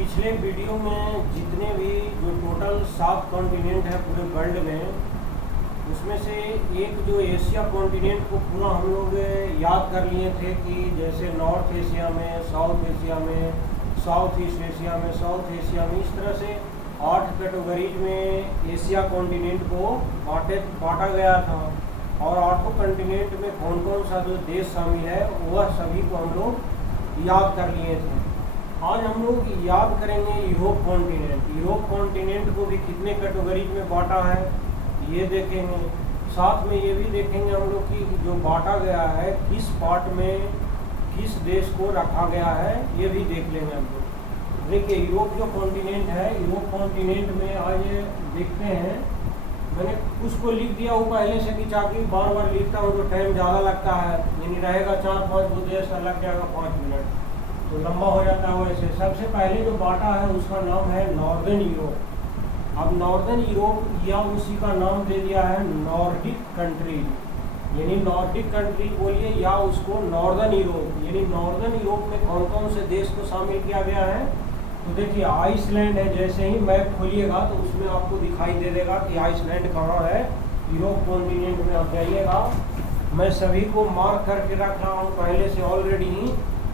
पिछले वीडियो में जितने भी जो टोटल 7 कॉन्टिनेंट है पूरे वर्ल्ड में, उसमें से एक जो एशिया कॉन्टिनेंट को पूरा हम लोग याद कर लिए थे कि जैसे नॉर्थ एशिया में, साउथ एशिया में, साउथ ईस्ट एशिया में, साउथ एशिया में, इस तरह से 8 कैटेगरीज में एशिया कॉन्टिनेंट को बांटा गया था। और 8 कॉन्टिनेंट में कौन कौन सा जो देश शामिल है वह सभी को हम लोग याद कर लिए थे। आज हम लोग याद करेंगे यूरोप कॉन्टिनेंट। यूरोप कॉन्टिनेंट को भी कितने कैटेगरीज में बांटा है ये देखेंगे। साथ में ये भी देखेंगे हम लोग कि जो बांटा गया है किस पार्ट में किस देश को रखा गया है ये भी देख लेंगे हम लोग। देखिए यूरोप जो कॉन्टिनेंट है, यूरोप कॉन्टिनेंट में आज देखते हैं, मैंने कुछ को लिख दिया हूँ पहले से कि ताकि बार बार लिखता हूँ तो टाइम ज़्यादा लगता है, यानी रहेगा 4-5 देश लग जाएगा 5 मिनट तो लंबा हो जाता है। वैसे सबसे पहले जो बांटा है उसका नाम है नॉर्दर्न यूरोप। अब नॉर्दर्न यूरोप या उसी का नाम दे दिया है नॉर्डिक कंट्री, यानी नॉर्डिक कंट्री बोलिए या उसको नॉर्दर्न यूरोप। यानी नॉर्दर्न यूरोप में कौन कौन से देश को शामिल किया गया है तो देखिए आइसलैंड है। जैसे ही मैप खोलिएगा तो उसमें आपको दिखाई दे देगा कि आइसलैंड कहाँ है। यूरोप कॉन्टिनेंट में आप जाइएगा, मैं सभी को मार्क करके रख रहा हूँ पहले से ऑलरेडी ही,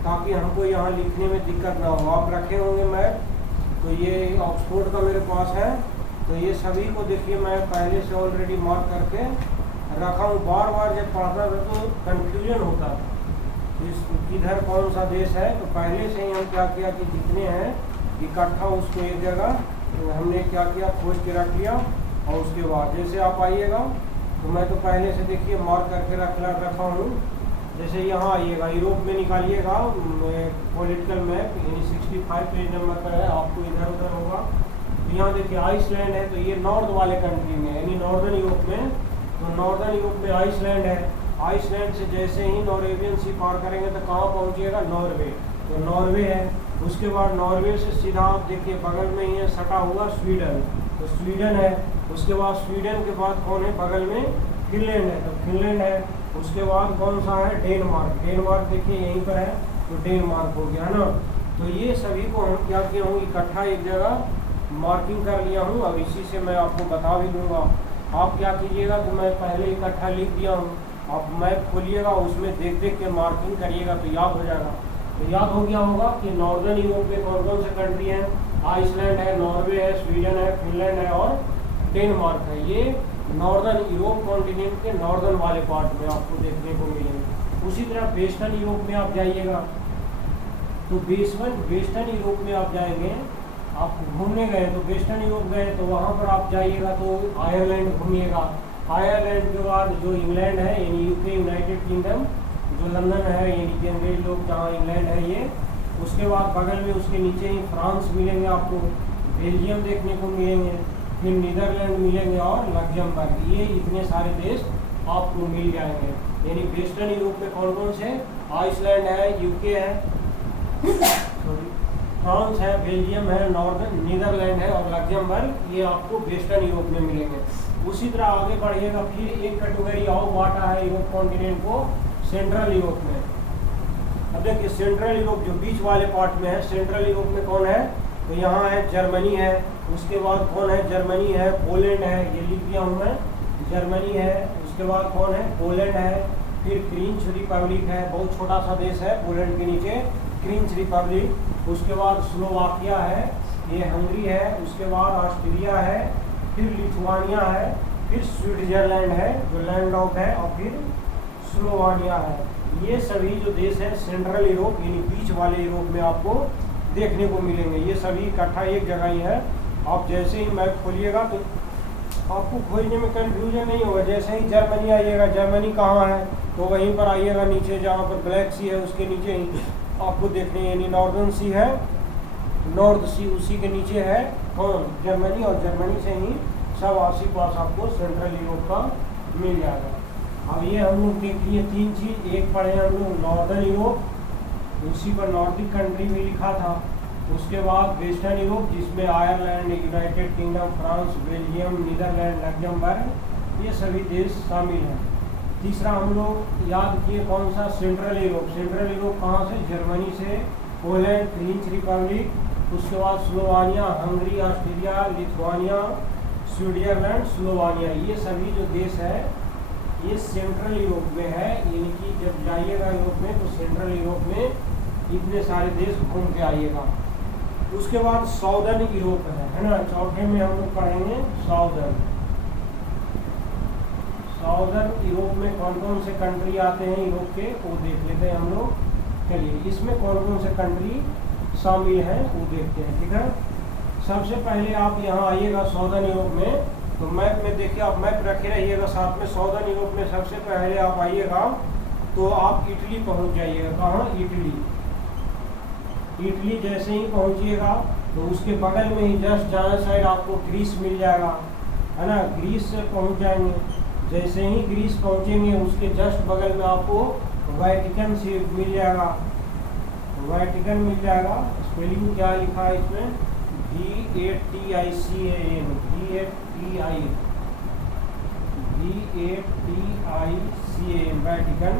ताकि हमको यहाँ लिखने में दिक्कत ना हो। आप रखे होंगे मैप, तो ये ऑक्सफोर्ड का मेरे पास है, तो ये सभी को देखिए मैं पहले से ऑलरेडी मार्क करके रखा हूँ। बार बार जब पढ़ता था तो कन्फ्यूजन होता था इस किधर कौन सा देश है, तो पहले से ही हम क्या किया कि जितने हैं इकट्ठा उसको एक जगह हमने क्या किया खोज के रख लिया। और उसके बाद जैसे आप आइएगा तो मैं तो पहले से देखिए मार्क करके रखा हूँ। जैसे यहाँ आइएगा यूरोप में निकालिएगा पॉलिटिकल मैप, यानी 65 पेज नंबर पर है, आपको इधर उधर होगा। तो यहाँ देखिए आइसलैंड है, तो ये नॉर्थ वाले कंट्री में यानी नॉर्दर्न यूरोप में, तो नॉर्दर्न यूरोप में आइसलैंड है। आइसलैंड से जैसे ही नॉर्वेजियन सी पार करेंगे तो कहाँ पहुँचिएगा, नॉर्वे, तो नॉर्वे है। उसके बाद नॉर्वे से सीधा आप देखिए बगल में ही है सटा हुआ स्वीडन, तो स्वीडन है। उसके बाद स्वीडन के बाद कौन है बगल में, फिनलैंड है, तो फिनलैंड है। उसके बाद कौन सा है, डेनमार्क। डेनमार्क देखिए यहीं पर है, तो डेनमार्क हो गया ना। तो ये सभी को हम क्या किया हूँ इकट्ठा एक जगह मार्किंग कर लिया हूँ। अब इसी से मैं आपको बता भी दूँगा। आप क्या कीजिएगा तो मैं पहले इकट्ठा लिख दिया हूँ, आप मैप खोलिएगा उसमें देख देख के मार्किंग करिएगा तो याद हो जाएगा। तो याद हो गया होगा कि नॉर्दर्न यूरोप में कौन कौन से कंट्री हैं, आइसलैंड है, नॉर्वे है, स्वीडन है, फिनलैंड है और डेनमार्क है। ये नॉर्दर्न यूरोप कॉन्टिनेंट के नॉर्दर्न वाले पार्ट में आपको देखने को मिलेंगे। उसी तरह वेस्टर्न यूरोप में आप जाइएगा तो वेस्टर्न यूरोप में आप जाएंगे, आप घूमने गए तो वेस्टर्न यूरोप गए तो वहाँ पर आप जाइएगा तो आयरलैंड घूमिएगा। आयरलैंड के बाद जो इंग्लैंड है यानी यूके यूनाइटेड किंगडम, जो लंदन है यानी कि अंग्रेज लोग जहाँ इंग्लैंड है ये। उसके बाद बगल में उसके नीचे ही फ्रांस मिलेंगे आपको, बेल्जियम देखने को मिलेंगे, फिर नीदरलैंड मिलेंगे और लग्जमबर्ग। ये इतने सारे देश आपको मिल जाएंगे। यानी वेस्टर्न यूरोप में कौन कौन से, आइसलैंड है, यूके है, फ्रांस है, बेल्जियम है, नॉर्दर्न नीदरलैंड है और लग्जमबर्ग, ये आपको वेस्टर्न यूरोप में मिलेंगे। उसी तरह आगे बढ़िएगा, फिर एक कैटेगरी और बांटा है यूरोप कॉन्टिनेंट को सेंट्रल यूरोप में। अब देखिए सेंट्रल यूरोप जो बीच वाले पार्ट में है, सेंट्रल यूरोप में कौन है तो यहाँ है जर्मनी है। उसके बाद कौन है, जर्मनी है, पोलैंड है, ये लिख दिया हूँ मैं, जर्मनी है। उसके बाद कौन है, पोलैंड है, फिर क्रींच रिपब्लिक है, बहुत छोटा सा देश है पोलैंड के नीचे, क्रींच रिपब्लिक। उसके बाद स्लोवाकिया है, ये हंगरी है। उसके बाद ऑस्ट्रिया है, फिर लिथुआनिया है, फिर स्विट्जरलैंड है जो लैंड ऑफ है, और फिर स्लोवानिया है। ये सभी जो देश है सेंट्रल यूरोप यानी बीच वाले यूरोप में आपको देखने को मिलेंगे। ये सभी इकट्ठा एक जगह ही है। आप जैसे ही मैप खोलिएगा तो आपको खोजने में कंफ्यूजन नहीं होगा। जैसे ही जर्मनी आइएगा, जर्मनी कहाँ है तो वहीं पर आइएगा नीचे जहाँ पर ब्लैक सी है उसके नीचे ही आपको देखने, यानी नॉर्दर्न सी है, नॉर्थ सी, उसी के नीचे है कौन, जर्मनी। और जर्मनी से ही सब आसी पास आपको सेंट्रल यूरोप का मिल जाएगा। अब ये हम लोग देखिए 3 चीज़, एक पढ़े हम लोग नॉर्दर्न यूरोप, उसी पर नॉर्डिक कंट्री भी लिखा था। उसके बाद वेस्टर्न यूरोप जिसमें Ireland, United Kingdom, France, Belgium, Netherland, Luxembourg, ये सभी देश शामिल हैं। तीसरा हम लोग याद किए कौन सा, सेंट्रल यूरोप। सेंट्रल यूरोप कहाँ से, जर्मनी से, पोलैंड, फ्रेंच रिपब्लिक, उसके बाद Slovenia, Hungary, Australia, Lithuania, Switzerland, Slovenia, ये सभी जो देश है ये सेंट्रल यूरोप में है। यानी कि जब जाइएगा यूरोप में तो सेंट्रल यूरोप में इतने सारे देश घूम के आइएगा। उसके बाद साउदर्न यूरोप है ना, चौथे में हम लोग पढ़ेंगे साउदर्न। साउदर्न यूरोप में कौन कौन से कंट्री आते हैं यूरोप के, वो देख लेते हैं हम लोग। चलिए, इसमें कौन कौन से कंट्री शामिल हैं वो देखते हैं, ठीक है। सबसे पहले आप यहाँ आइएगा साउदर्न यूरोप में, तो मैप में देखिए, आप मैप रखे रहिएगा साथ में। साउदर्न यूरोप में सबसे पहले आप आइएगा तो आप इटली पहुँच जाइएगा। कहाँ? इटली। इटली जैसे ही पहुँचिएगा तो उसके बगल में ही जस्ट जहाँ साइड आपको ग्रीस मिल जाएगा, है ना। ग्रीस से पहुँच जाएंगे। जैसे ही ग्रीस पहुँचेंगे उसके जस्ट बगल में आपको वेटिकन से मिल जाएगा। वेटिकन मिल जाएगा। स्पेलिंग क्या लिखा है इसमें? VATICAN, वेटिकन,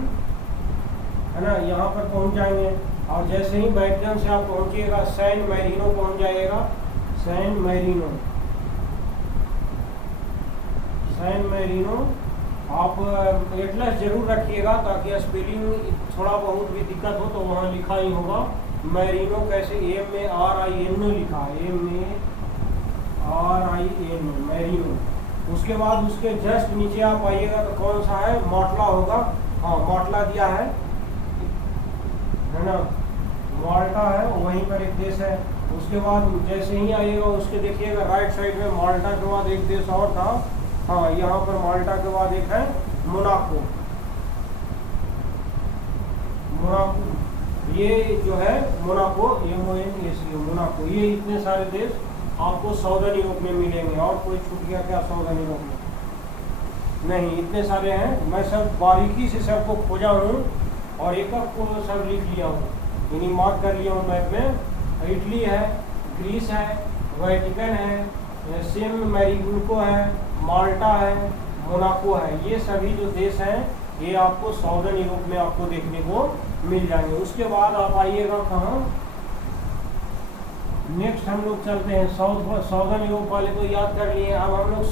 है ना। यहाँ पर पहुँच जाएंगे और जैसे ही वेटिकन से आप पहुँचिएगा सैन मैरिनो पहुँच जाइएगा। सैन मैरिनो आप एटलस जरूर रखिएगा ताकि स्पेलिंग थोड़ा बहुत भी दिक्कत हो तो वहाँ लिखा ही होगा। मैरिनो कैसे? MARINO लिखा है, MARINO, मैरिनो। उसके बाद उसके जस्ट नीचे आप आइएगा तो कौन सा है? माल्टा होगा। हाँ, माल्टा दिया है ना, माल्टा है, वहीं पर एक देश है। उसके बाद जैसे ही आइएगा उसके देखिएगा राइट साइड में माल्टा के बाद एक देश और था। हाँ, यहाँ पर माल्टा के बाद एक है मोनाको। ये जो है मोनाको, MONACO, मोनाको। ये इतने सारे देश आपको साउदर्न यूरोप में मिलेंगे। और कोई छूट गया क्या साउदर्न यूरोप में? नहीं, इतने सारे हैं। मैं सब बारीकी से सबको खोजा हूँ और एक को सब लिख लिया हूँ, यानी मार्क कर लिया हूँ मैप में। इटली है, ग्रीस है, वेटिकन है, सैन मैरिनो है, माल्टा है, मोनाको है। ये सभी जो देश हैं ये आपको साउदर्न यूरोप में आपको देखने को मिल जाएंगे। उसके बाद आप आइएगा कहाँ? नेक्स्ट हम लोग चलते हैं साउदर्न यूरोप वाले तो याद कर लिए। अब हम लोग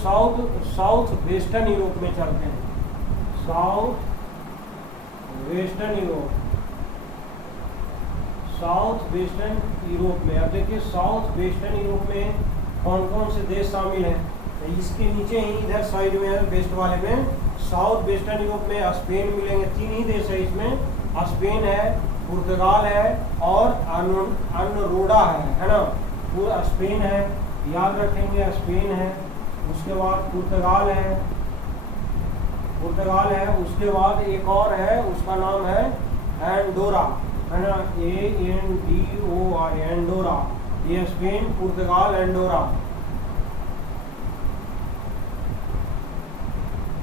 साउथ वेस्टर्न यूरोप में चलते हैं। साउथ वेस्टर्न यूरोप में अब देखिए साउथ वेस्टर्न यूरोप में कौन कौन से देश शामिल हैं। तो इसके नीचे ही इधर साइड में है वेस्ट वाले में, साउथ वेस्टर्न यूरोप में स्पेन मिलेंगे। 3 ही देश है इसमें, स्पेन है, पुर्तगाल है और अनडोरा है ना। पूरा स्पेन है, याद रखेंगे, स्पेन है। उसके बाद पुर्तगाल है, उसके बाद एक और है, उसका नाम है एंडोरा, है ना, ANDORA, एंडोरा। ये स्पेन, पुर्तगाल, एंडोरा।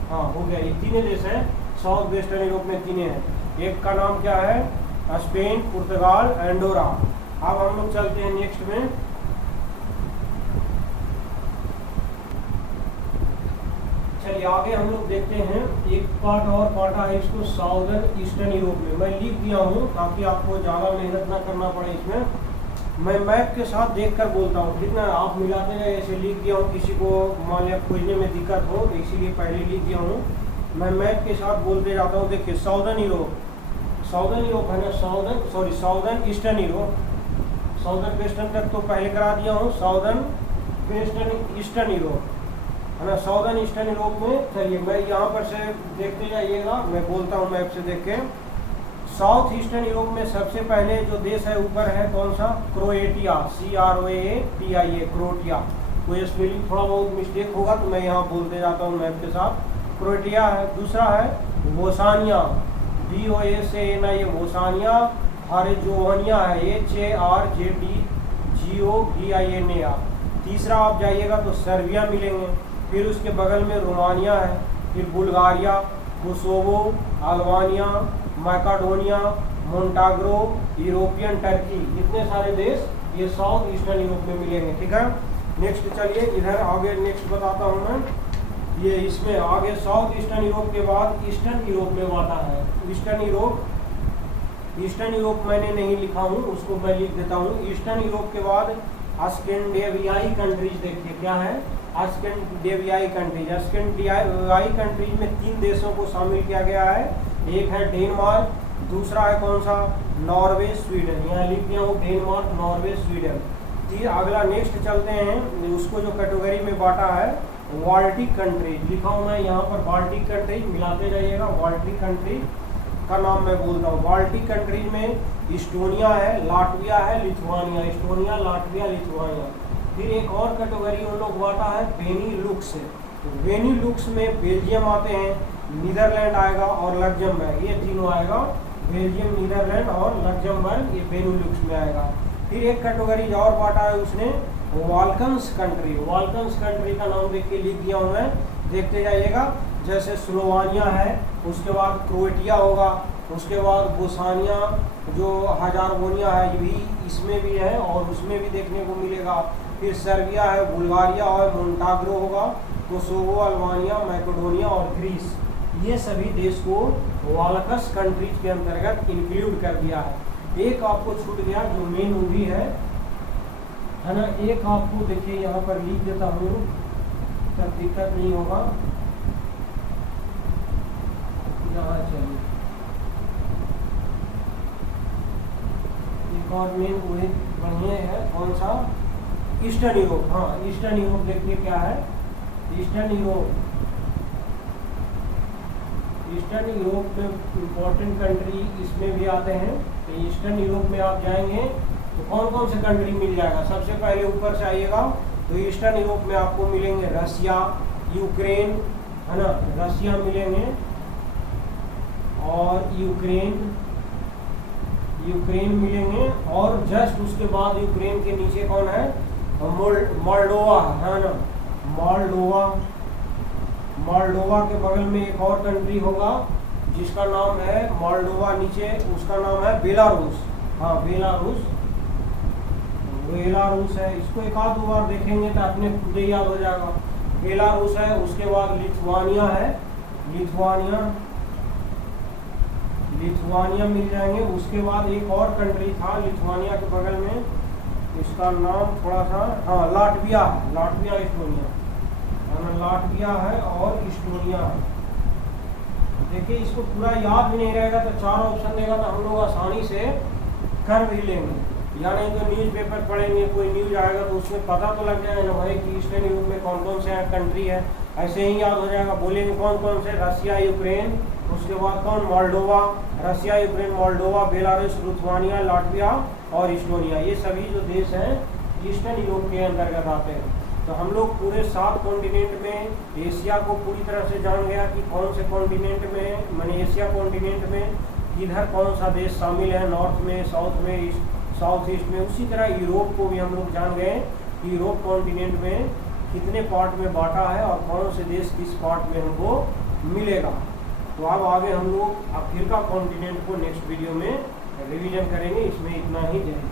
हाँ, हो गया। ये 3 देश हैं साउथ वेस्टर्न यूरोप में, 3 हैं। एक का नाम क्या है? स्पेन, पुर्तगाल, एंडोरा। अब हम लोग चलते हैं नेक्स्ट में। चलिए आगे हम लोग देखते हैं। एक पार्ट और पार्टा है इसको साउदर्न ईस्टर्न यूरोप में। मैं लिख दिया हूँ ताकि आपको ज़्यादा मेहनत ना करना पड़े इसमें। मैं मैप के साथ देखकर बोलता हूँ, ठीक ना। आप मिलाते हैं, ऐसे लिख दिया हूँ, किसी को मान लिया खोजने में दिक्कत हो तो इसीलिए पहले लिख दिया हूँ। मैं मैप के साथ बोलते जाता हूँ। देखिए साउदर्न यूरोप है ना, southern eastern Europe. Southern western तक तो पहले करा दिया हूँ। साउदर्न वेस्टर्न ईस्टर्न यूरोप है ना। साउदर्न ईस्टर्न यूरोप में चलिए मैं यहाँ पर से देखते जाइएगा, मैं बोलता हूँ मैप से देख के। साउथ ईस्टर्न यूरोप में सबसे पहले जो देश है ऊपर है कौन सा? क्रोएटिया, CROATIA, क्रोएटिया। कोई स्पेलिंग थोड़ा बहुत मिस्टेक होगा तो मैं यहाँ बोलते जाता हूँ मैप के साथ। क्रोएटिया है। दूसरा है वोसानिया, VOSANIA, वोसानिया। हर्जेगोविना है, HARZEGOVINA। तीसरा आप जाइएगा तो सर्बिया मिलेंगे। फिर उसके बगल में रोमानिया है, फिर Bulgaria, Kosovo, Albania, Macedonia, Montenegro, European Turkey. इतने सारे देश ये साउथ ईस्टर्न यूरोप में मिलेंगे, ठीक है। नेक्स्ट चलिए इधर आगे नेक्स्ट बताता हूँ मैं। ये इसमें आगे साउथ ईस्टर्न यूरोप के बाद ईस्टर्न यूरोप में आता है। ईस्टर्न यूरोप ईस्टर्न यूरोप मैंने नहीं लिखा हूँ, उसको मैं लिख देता हूँ। ईस्टर्न यूरोप के बाद स्कैंडिनेवियाई कंट्रीज देखिए क्या है, स्कैंडिनेवियाई कंट्रीज। स्कैंडिनेवियाई कंट्रीज में 3 देशों को शामिल किया गया है। एक है डेनमार्क, दूसरा है कौन सा, नॉर्वे, स्वीडन। यहाँ लिख दिया हूँ डेनमार्क, नॉर्वे, स्वीडन। अगला नेक्स्ट चलते हैं, उसको जो कैटेगरी में बांटा है बाल्टिक कंट्रीज, लिखा हूँ मैं यहाँ पर बाल्टिक कंट्रीज, मिलाते जाइएगा। बाल्टिक कंट्रीज का नाम मैं बोलता हूँ। बाल्टिक कंट्रीज में इस्टोनिया है, लाटविया है, लिथुआनिया। Estonia, Latvia, Lithuania. फिर एक और कैटेगरी उन लोग बांटा है बेनीलुक्स। बेनीलुक्स में बेल्जियम आते हैं, नीदरलैंड आएगा और लग्जमबर्ग, ये तीनों आएगा। बेल्जियम, नीदरलैंड और लग्जमबर्ग, ये बेनीलुक्स में आएगा। फिर एक कैटेगरी और बांटा है उसने बाल्कन्स कंट्री। बाल्कन्स कंट्री का नाम देख के लिख दिया हूँ मैं, देखते जाइएगा। जैसे स्लोवानिया है, उसके बाद क्रोएटिया होगा, उसके बाद बोस्निया, जो हजारबोनिया है, ये भी इसमें भी है और उसमें भी देखने को मिलेगा। फिर सर्बिया है, बुल्गारिया और मोन्टाग्रो होगा, कोसोवो, अल्बानिया, मैकेडोनिया और ग्रीस। ये सभी देश को बाल्कन्स कंट्रीज के अंतर्गत इंक्लूड कर दिया है। एक आपको छूट गया जो मेन मूवी है ना, एक आपको देखिए यहाँ पर लिख देता हूँ, तब दिक्कत नहीं होगा। यहाँ चलिए एक और मेन वही बढ़िया है, कौन सा, ईस्टर्न यूरोप। हाँ, ईस्टर्न यूरोप देखिए क्या है, ईस्टर्न यूरोप। ईस्टर्न यूरोप में इम्पोर्टेंट कंट्री इसमें भी आते हैं। तो ईस्टर्न यूरोप में आप जाएंगे तो कौन कौन से कंट्री मिल जाएगा, सबसे पहले ऊपर से आइएगा तो ईस्टर्न यूरोप में आपको मिलेंगे रसिया, यूक्रेन, है ना, रसिया मिलेंगे और यूक्रेन मिलेंगे। और जस्ट उसके बाद यूक्रेन के नीचे कौन है, मोल्डोवा है ना, मोल्डोवा के बगल में एक और कंट्री होगा जिसका नाम है मोल्डोवा, नीचे उसका नाम है बेलारूस। हाँ, बेलारूस है। इसको एक आध 2 बार देखेंगे तो अपने खुद ही याद हो जाएगा। बेलारूस है। उसके बाद लिथुआनिया है, लिथुआनिया मिल जाएंगे। उसके बाद एक और कंट्री था लिथुआनिया के बगल में, इसका नाम थोड़ा सा, हाँ, लाटविया है, लाटविया, इस्टोनिया, लाटविया है और इस्टोनिया है। देखिए इसको पूरा याद भी नहीं रहेगा तो 4 ऑप्शन देगा तो हम लोग आसानी से कर भी लेंगे। या नहीं तो न्यूज़पेपर पढ़ेंगे, कोई न्यूज़ आएगा तो उसमें पता तो लग जाएगा ना भाई कि ईस्टर्न यूरोप में कौन कौन से कंट्री है, ऐसे ही याद हो जाएगा। बोलेंगे कौन कौन से, रसिया, यूक्रेन, उसके बाद कौन, Moldova, Russia, Ukraine, Moldova, Belarus, Lithuania, Latvia और इस्टोनिया। ये सभी जो देश हैं ईस्टर्न यूरोप के अंतर्गत आते हैं। तो हम लोग पूरे 7 कॉन्टिनेंट में एशिया को पूरी तरह से जान गया कि कौन से कॉन्टिनेंट में, माने एशिया कॉन्टिनेंट में किधर कौन सा देश शामिल है, नॉर्थ में, साउथ में, साउथ ईस्ट में। उसी तरह यूरोप को भी हम लोग जान गए कि यूरोप कॉन्टिनेंट में कितने पार्ट में बांटा है और कौन से देश किस पार्ट में हमको मिलेगा। तो अब आगे हम लोग अफ्रीका कॉन्टिनेंट को नेक्स्ट वीडियो में रिवीजन करेंगे। इसमें इतना ही। जय हिंद।